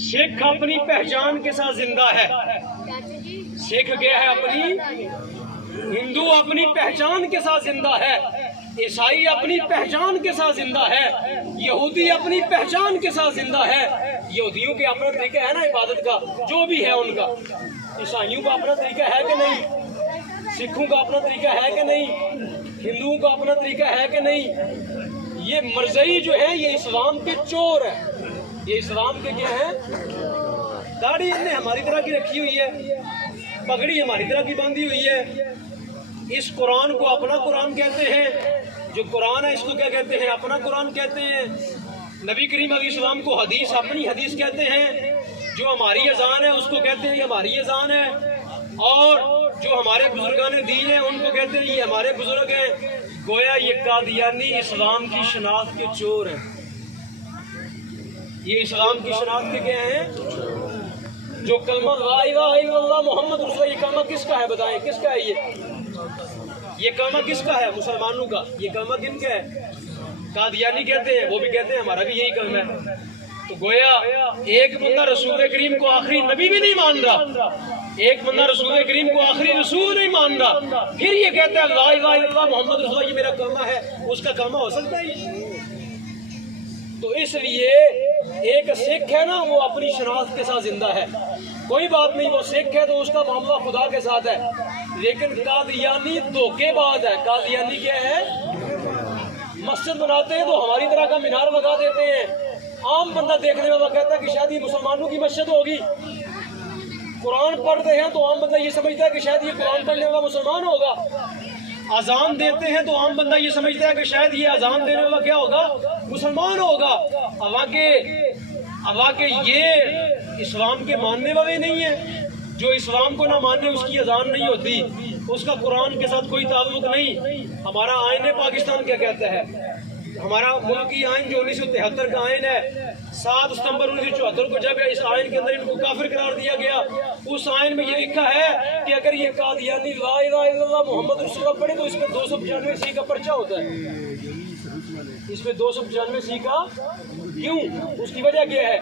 سکھ اپنی پہچان کے ساتھ زندہ ہے، سکھ گیا ہے اپنی، ہندو اپنی پہچان کے ساتھ زندہ ہے، عیسائی اپنی پہچان کے ساتھ زندہ ہے، یہودی اپنی پہچان کے ساتھ زندہ ہے۔ یہودیوں کے اپنا طریقہ ہے نا عبادت کا، جو بھی ہے ان کا، عیسائیوں کا اپنا طریقہ ہے کہ نہیں، سکھوں کا اپنا طریقہ ہے کہ نہیں، ہندوؤں کا اپنا طریقہ ہے کہ نہیں۔ یہ مرزئی جو ہے یہ اسلام کے چور ہے، یہ اسلام کے کیا ہیں، داڑھی انہیں ہماری طرح کی رکھی ہوئی ہے، پگڑی ہماری طرح کی باندھی ہوئی ہے۔ اس قرآن کو اپنا قرآن کہتے ہیں، جو قرآن ہے اس کو کیا کہتے ہیں، اپنا قرآن کہتے ہیں۔ نبی کریم علیہ السلام کو حدیث اپنی حدیث کہتے ہیں، جو ہماری اذان ہے اس کو کہتے ہیں یہ ہماری اذان ہے، اور جو ہمارے بزرگان دین ہیں ان کو کہتے ہیں یہ ہمارے بزرگ ہیں۔ گویا یہ قادیانی اسلام کی شناخت کے چور ہیں، یہ اسلام کی شناخت کے کیا ہیں، جو کلمہ لا الہ الا اللہ محمد رسول اللہ، یہ کلمہ کس کا ہے بتائیں، کس کا ہے یہ کلمہ کس کا ہے، مسلمانوں کا۔ یہ کلمہ کن کا ہے، قادیانی کہتے ہیں، وہ بھی کہتے ہیں ہمارا بھی یہی کلمہ ہے۔ تو گویا ایک بندہ رسول کریم کو آخری نبی بھی نہیں مان رہا، ایک بندہ رسول کریم کو آخری رسول نہیں مان رہا، پھر یہ کہتا ہے لا الہ الا اللہ محمد رسول اللہ یہ میرا کلمہ ہے، اس کا کلمہ ہو سکتا ہے؟ تو اس لیے ایک سکھ ہے نا وہ اپنی شناخت کے ساتھ زندہ ہے، کوئی بات نہیں، وہ سکھ ہے تو اس کا معاملہ خدا کے ساتھ ہے، لیکن قادیانی دھوکے باز ہے۔ قادیانی کیا ہے، مسجد بناتے ہیں تو ہماری طرح کا مینار لگا دیتے ہیں، عام بندہ دیکھنے والا کہتا ہے کہ شاید یہ مسلمانوں کی مسجد ہوگی۔ قرآن پڑھتے ہیں تو عام بندہ یہ سمجھتا ہے کہ شاید یہ قرآن پڑھنے والا مسلمان ہوگا، اذان دیتے ہیں تو عام بندہ یہ سمجھتا ہے کہ شاید یہ اذان دینے والا کیا ہوگا، مسلمان ہوگا۔ حالانکہ یہ اسلام کے ماننے والے نہیں ہیں، جو اسلام کو نہ مانے اس کی اذان نہیں ہوتی، اس کا قرآن کے ساتھ کوئی تعلق نہیں۔ ہمارا آئین پاکستان کیا کہتا ہے، ہمارا ملکی آئین جو 1973 کا آئین ہے، 7 ستمبر 1974 کو جب اس آئین کے اندر ان کو کافر قرار دیا گیا، اس آئین میں یہ لکھا ہے کہ اگر یہ قادیانی لا الہ الا اللہ محمد رسول اللہ پڑھے تو اس میں 295 سی کا پرچہ ہوتا ہے، اس میں 295 سی کا، کیوں؟ اس کی وجہ کیا ہے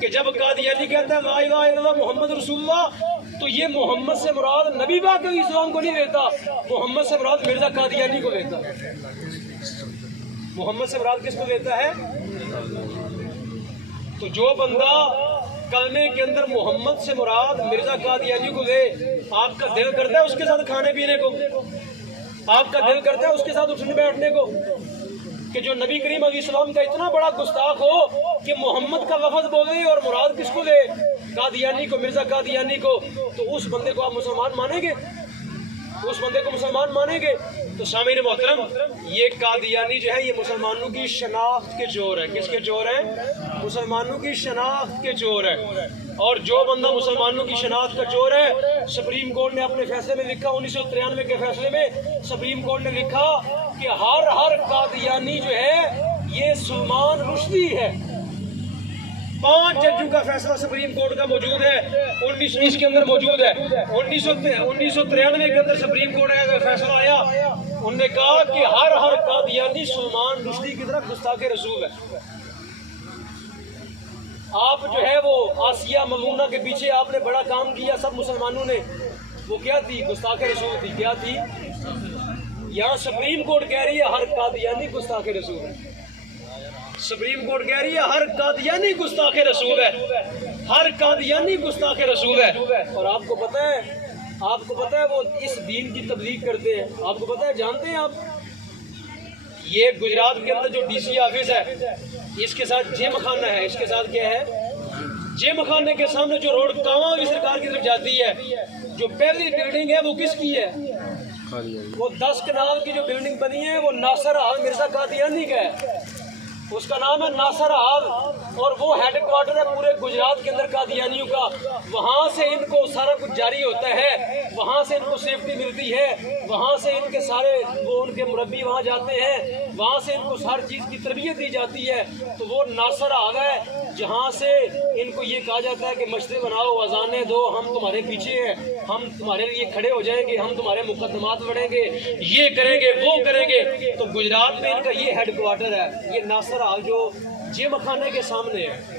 کہ جب قادیانی کہتا ہے لا الہ الا اللہ محمد رسول اللہ تو یہ محمد سے مراد نبی پاک علیہ السلام کو نہیں لیتا، محمد سے مراد مرزا قادیانی کو لیتا، محمد سے مراد کس کو لیتا ہے؟ تو جو بندہ کلمے کے اندر محمد سے مراد مرزا قادیانی کو لے، آپ کا دل کرتا ہے اس کے ساتھ کھانے پینے کو، آپ کا دل کرتا ہے اس کے ساتھ اٹھنے بیٹھنے کو، کہ جو نبی کریم علیہ السلام کا اتنا بڑا گستاخ ہو کہ محمد کا لفظ بولے اور مراد کس کو لے، قادیانی کو، مرزا قادیانی کو، تو اس بندے کو آپ مسلمان مانیں گے؟ اس بندے کو مسلمان مانیں گے؟ تو سامعین محترم، یہ قادیانی جو ہے یہ مسلمانوں کی شناخت کے چور ہے۔ کس کے چور ہیں؟ مسلمانوں کی شناخت کے چور ہے۔ اور جو بندہ مسلمانوں کی شناخت کا چور ہے، سپریم کورٹ نے اپنے فیصلے میں لکھا، 1993 کے فیصلے میں سپریم کورٹ نے لکھا کہ ہر قادیانی جو ہے یہ سلمان رشدی ہے۔ 5 ججوں کا فیصلہ سپریم کورٹ کا موجود ہے، 1920 کے اندر موجود ہے، 1993 کے اندر سپریم کورٹ کا فیصلہ آیا، انہوں نے کہا کہ ہر قادیانی سلمان رشدی کی طرح گستاخ رسول ہے۔ آپ جو ہے وہ آسیہ ملونہ کے پیچھے آپ نے بڑا کام کیا سب مسلمانوں نے، وہ کیا تھی؟ گستاخ رسول تھی۔ کیا تھی؟ یہاں سپریم کورٹ کہہ رہی ہے ہر قادیانی گستاخ رسول ہے، سپریم کورٹ کہہ رہی ہے ہر قادیانی گستاخ رسول ہے، ہر قادیانی گستاخ رسول ہے۔ اور آپ کو پتہ ہے وہ اس دین کی تبلیغ کرتے ہیں، آپ کو پتہ ہے، جانتے ہیں آپ؟ یہ گجرات کے اندر جو ڈی سی آفس ہے اس کے ساتھ جم خانہ ہے، اس کے ساتھ کیا ہے؟ جم خانے کے سامنے جو روڈ کانواں کی سرکار کی طرف جاتی ہے، جو پہلی بلڈنگ ہے وہ کس کی ہے؟ وہ 10 کنال کی جو بلڈنگ بنی ہے وہ ناصر حال مرزا قادیانی کا ہے، اس کا نام ہے ناصر حال، اور وہ ہیڈ کوارٹر ہے پورے گجرات کے اندر قادیانیوں کا۔ وہاں سے ان کو سارا کچھ جاری ہوتا ہے، وہاں سے ان کو سیفٹی ملتی ہے، وہاں سے ان کے سارے وہ ان کے مربی وہاں جاتے ہیں، وہاں سے ان کو ہر چیز کی تربیت دی جاتی ہے۔ تو وہ ناصر حال ہے جہاں سے ان کو یہ کہا جاتا ہے کہ مشرے بناؤ، اذانیں دو، ہم تمہارے پیچھے ہیں، ہم تمہارے لیے کھڑے ہو جائیں گے، ہم تمہارے مقدمات لڑیں گے، یہ کریں گے، وہ کریں گے۔ تو گجرات میں ان کا یہ ہیڈ کوارٹر ہے، یہ ناصر حال جو جم خانے کے سامنے ہے۔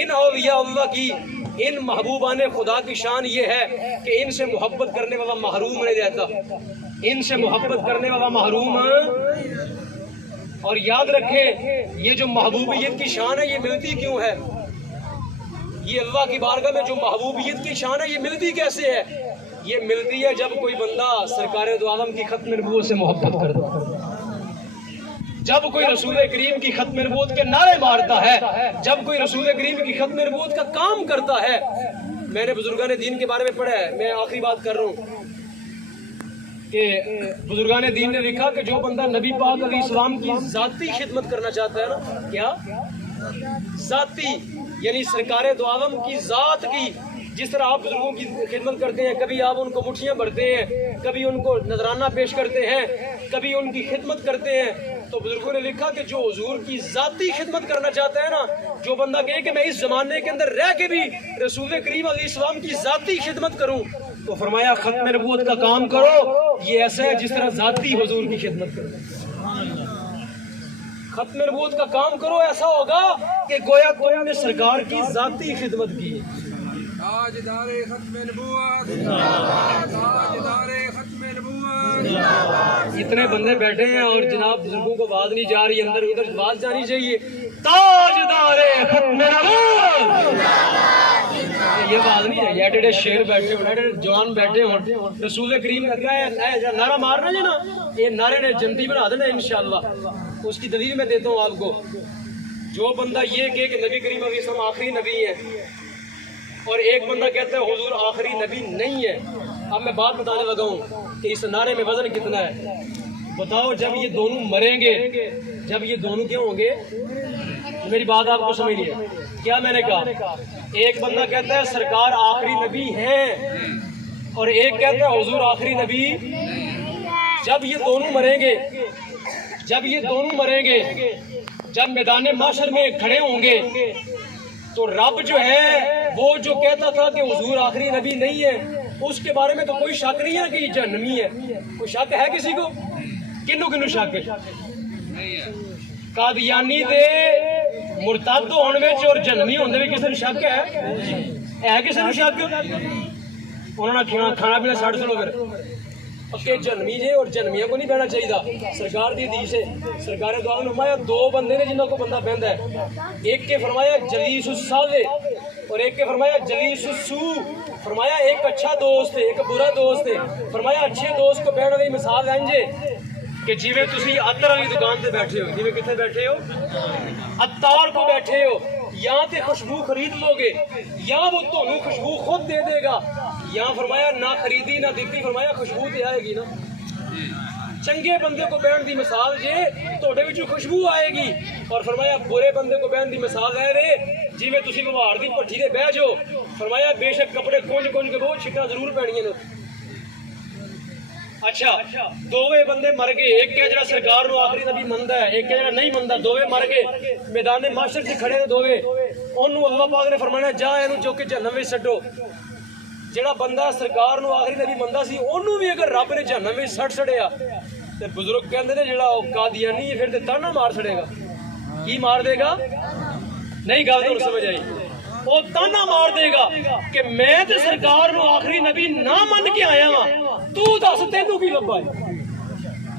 ان اولیاء اللہ کی، ان محبوبان خدا کی شان یہ ہے کہ ان سے محبت کرنے والا محروم نہیں رہتا، ان سے محبت کرنے والا محروم۔ اور یاد رکھیں یہ جو محبوبیت کی شان ہے یہ ملتی کیوں ہے؟ یہ اللہ کی بارگاہ میں جو محبوبیت کی شان ہے یہ ملتی کیسے ہے؟ یہ ملتی ہے جب کوئی بندہ سرکار دو عالم کی ختم نبوت سے محبت کرتا ہے، جب کوئی رسول کریم کی ختم نبوت کے نعرے مارتا ہے، جب کوئی رسول کریم کی ختم نبوت کا کام کرتا ہے۔ میں نے بزرگان دین کے بارے میں پڑھا ہے، میں آخری بات کر رہا ہوں کہ بزرگان دین نے لکھا کہ جو بندہ نبی پاک علیہ السلام کی ذاتی خدمت کرنا چاہتا ہے نا، کیا ذاتی یعنی سرکار دو عالم کی ذات کی، جس طرح آپ بزرگوں کی خدمت کرتے ہیں، کبھی آپ ان کو مٹھیاں بھرتے ہیں، کبھی ان کو نذرانہ پیش کرتے ہیں، کبھی ان کی خدمت کرتے ہیں، تو بزرگوں نے لکھا کہ جو حضور کی ذاتی خدمت کرنا چاہتا ہے نا، جو بندہ کہے کہ میں اس زمانے کے اندر رہ کے بھی رسول کریم علیہ السلام کی ذاتی خدمت کروں، تو فرمایا ختم نبوت کا کام کرو، یہ ایسا ہے جس طرح ذاتی حضور کی خدمت کرو۔ ختم نبوت کا کام کرو، ایسا ہوگا کہ گویا تم نے سرکار کی ذاتی خدمت کی۔ تاجدار ختم نبوت، تاجدار ختم نبوت۔ اتنے بندے بیٹھے ہیں اور جناب بزرگوں کو بات نہیں جا رہی، اندر ادھر بات جانی چاہیے۔ تاجدار ختم نبوت، یہ بات نہیں ہے، ایڈے شیر بیٹھے ہوں، ایڈے جوان بیٹھے ہوں، رسول کریم کا کیا ہے نعرہ مارنا ہے نا، یہ نعرے نے جنتی بنا دینا انشاءاللہ۔ اس کی دلیل میں دیتا ہوں آپ کو، جو بندہ یہ کہے کہ نبی کریم علیہ السلام آخری نبی ہے اور ایک بندہ کہتا ہے حضور آخری نبی نہیں ہے، اب میں بات بتانے لگا ہوں کہ اس نعرے میں وزن کتنا ہے۔ بتاؤ جب یہ دونوں مریں گے، جب یہ دونوں کیا ہوں گے، میری بات آپ کو سمجھ لیے کیا میں نے کہا؟ ایک بندہ کہتا ہے سرکار آخری نبی ہے اور ایک کہتا ہے حضور آخری نبی۔ جب یہ دونوں مریں گے، جب یہ دونوں مریں گے، جب میدان محشر میں کھڑے ہوں گے، تو رب جو ہے وہ جو کہتا تھا کہ حضور آخری نبی نہیں ہے، اس کے بارے میں تو کوئی شک نہیں ہے کہ یہ جہنمی ہے۔ کوئی شک ہے کسی کو؟ کنو کنو شک ہے؟ قادیانی دے مرتد ہونے میں اور جہنمی ہونے میں کسی نے شک ہے کسی نے شک؟ انہوں نے کھانا پینا چھڑ دو پھر کہ جہنمی جے، اور جہنمیوں کو نہیں بہنا چاہیے۔ سرکار دی حدیث ہے، سرکار دو عالم نے فرمایا دو بندے نے جنہوں کو بندہ بہندا ہے، ایک کے فرمایا جلیس الصالح اور ایک کے فرمایا جلیس السوء۔ فرمایا ایک اچھا دوست ہے، ایک برا دوست ہے۔ فرمایا اچھے دوست کو بہن دی مثال انجے کہ جیویں تسی عطر والی دکان تے بیٹھے ہو، جیویں کتنے بیٹھے ہو؟ عطار کو بیٹھے ہو، یا تے خوشبو خرید لو گے یا وہ تمہیں خوشبو خود دے دے گا، یا فرمایا نہ خریدی نہ دیتی، فرمایا خوشبو تے آئے گی نا۔ چنگے بندے کو بہن دی مثال جے توڑے وچوں خوشبو آئے گی، اور فرمایا برے بندے کو بہن دی مثال ہے رے جیویں تسی لوہار دی پٹھی تے بہ جاؤ، فرمایا بے شک کپڑے کنج کنج کے بہت چھٹا ضرور پینیاں نے۔ اچھا دووے بندے مر گئے، ایک ہے جڑا سرکار نو آخری نبی مندا ہے، ایک ہے جڑا نہیں مندا، دووے مر گئے میدان محشر سے کھڑے نے دووے۔ اونوں اللہ پاک نے فرمایا جا اینو چوک کے جہنم وچ سٹو۔ جڑا بندہ سرکار نو آخری نبی مندا سی اونوں بھی اگر رب نے جہنم وچ سٹ سڑیا تے بزرگ کہندے نے جڑا قادیانی ہے پھر تے تانا مار چھڑے گا۔ کی مار دے گا؟ نہیں گل تو سمجھ آئی؟ وہ تانا مار دے گا کہ میں تے سرکار نو آخری نبی نہ من کے آیا ہاں، تو دس تینوں کی لبا ہے؟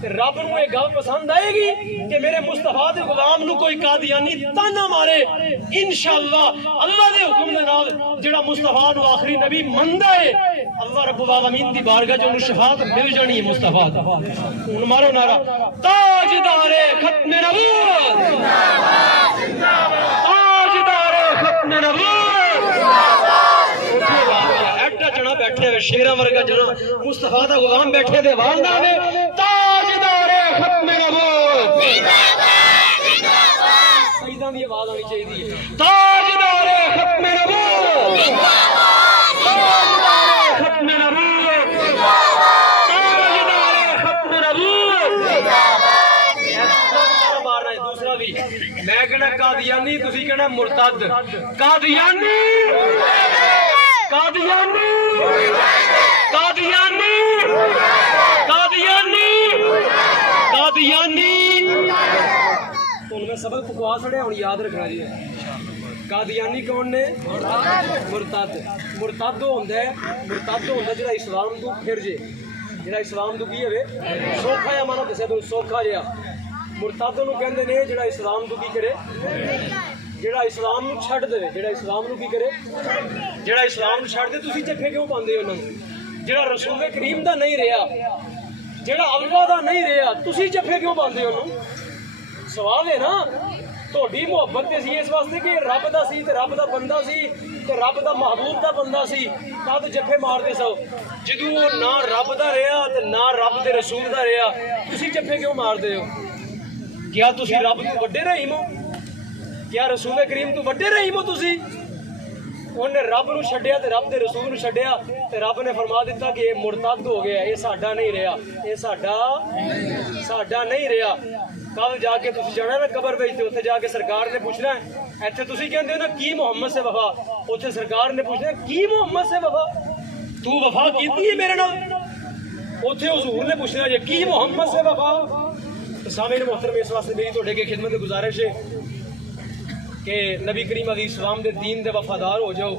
رب نو یہ گل پسند آئے گی کہ میرے مصطفیٰ دے غلام نو کوئی قادیانی تانا مارے؟ انشاءاللہ اللہ دے حکم دے نال جڑا مصطفیٰ نو آخری نبی مندا ہے اللہ رب العالمین دی بارگاہ جو شفاعت مل جانی ہے مصطفیٰ دا۔ ہن مارو نعرہ تاجدار ختم نبوت، تاجدار ختم نبوت، ایڈا جنا بیٹھے ہوئے شیراں ورگا جنا مصطفیٰ دا غلام بیٹھے دے والدہ نے تاجدار ختم نبوت، سیداں دی آواز آنی چاہیے، تاجدار ختم نبوت، تاجدار ختم نبوت، تاجدار ختم نبوت۔ مارنا ہے دوسرا بھی، میں کہنا قادیانی، تسی کہنا مرتد۔ قادیانی قادیانی قادیانی قادیانی قادیانی، ہوں میں سبق پکوا چھڑیا ہوں یاد رکھنا جی قادیانی کون نے مرتد مرتد ہوندا ہے جڑا اسلام تو پھر جے جڑا اسلام تو کی ہوے سوکھا یا مانو کسے تو سوکھا جیا مرتد نو کہندے نے جڑا اسلام تو کی کرے جڑا اسلام نو چھڈ دے جڑا اسلام نو کی کرے جڑا اسلام نو چھڈ دے تسی جفے کیوں پاندے ہو انہاں نوں جڑا رسول کریم دا نہیں رہیا جڑا اللہ دا نہیں رہیا تسی جفے کیوں پاندے ہو انہوں سوال ہے نا تہاڈی محبت تے سی اس واسطے کہ رب دا سی تے رب دا بندہ سی تے رب دا محبوب دا بندہ سی تد جفے ماردے سو جدوں نہ رب دا رہیا تے نہ رب دے رسول دا رہیا تسی جفے کیوں ماردے ہو کیا تسی رب تو وڈے رحیم ہو کیا رسول کریم تو وڈے رحیم ہو تسی انہیں رب نو چھڈیا تے رب دے رسول نو چھڈیا تے رب نے فرما دیتا کہ یہ مرتد ہو گیا یہ ساڈا نہیں رہا یہ ساڈا نہیں رہا کل جا کے تسی جانا نا قبر وچ تے اوتھے جا کے سرکار نے پوچھنا ہے ایتھے تسی کہندے ہو نا کی محمد سے وفا اوتھے سرکار نے پوچھنا ہے کی محمد سے وفا تو وفا کیتی ہے میرے نال اوتھے حضور نے پوچھنا ہے کی محمد سے وفا تو سامعین محترم اس واسطے میری تہاڈے کے خدمت گزارش ہے کہ نبی کریم علیہ السلام دے دین دے وفادار ہو جاؤ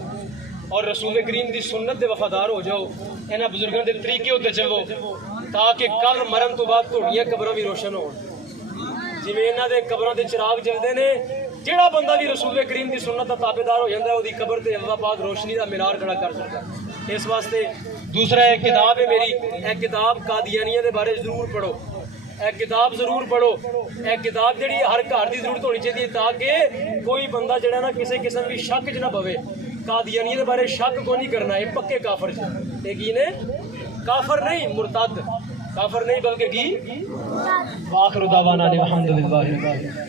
اور رسول کریم دی سنت دے وفادار ہو جاؤ انہاں بزرگاں دے طریقے تے چلو تاکہ کل مرن تو بعد تہاڈیاں قبراں بھی روشن ہون جویں انہاں دے قبراں دے چراغ جلدے نے جہڑا بندہ بھی رسول کریم دی سنت دا تابعدار ہو جاندا ہے اودی قبر تے اللہ پاک روشنی دا مینار کھڑا کر سکدا ہے اس واسطے دوسرا ایک کتاب ہے میری ایک کتاب قادیانیہ دے بارے ضرور پڑھو ایک کتاب ضرور پڑھو ایک کتاب جڑی ہر گھر دی ضرورت ہونی چاہیے تاکہ کوئی بندہ جڑا نا کسی قسم کی شک چ نہ پوے قادیانی دے بارے شک کو نہیں کرنا یہ پکے کافر لیکن کافر نہیں مرتد کافر نہیں بلکہ کی آخر دعوانا الحمدللہ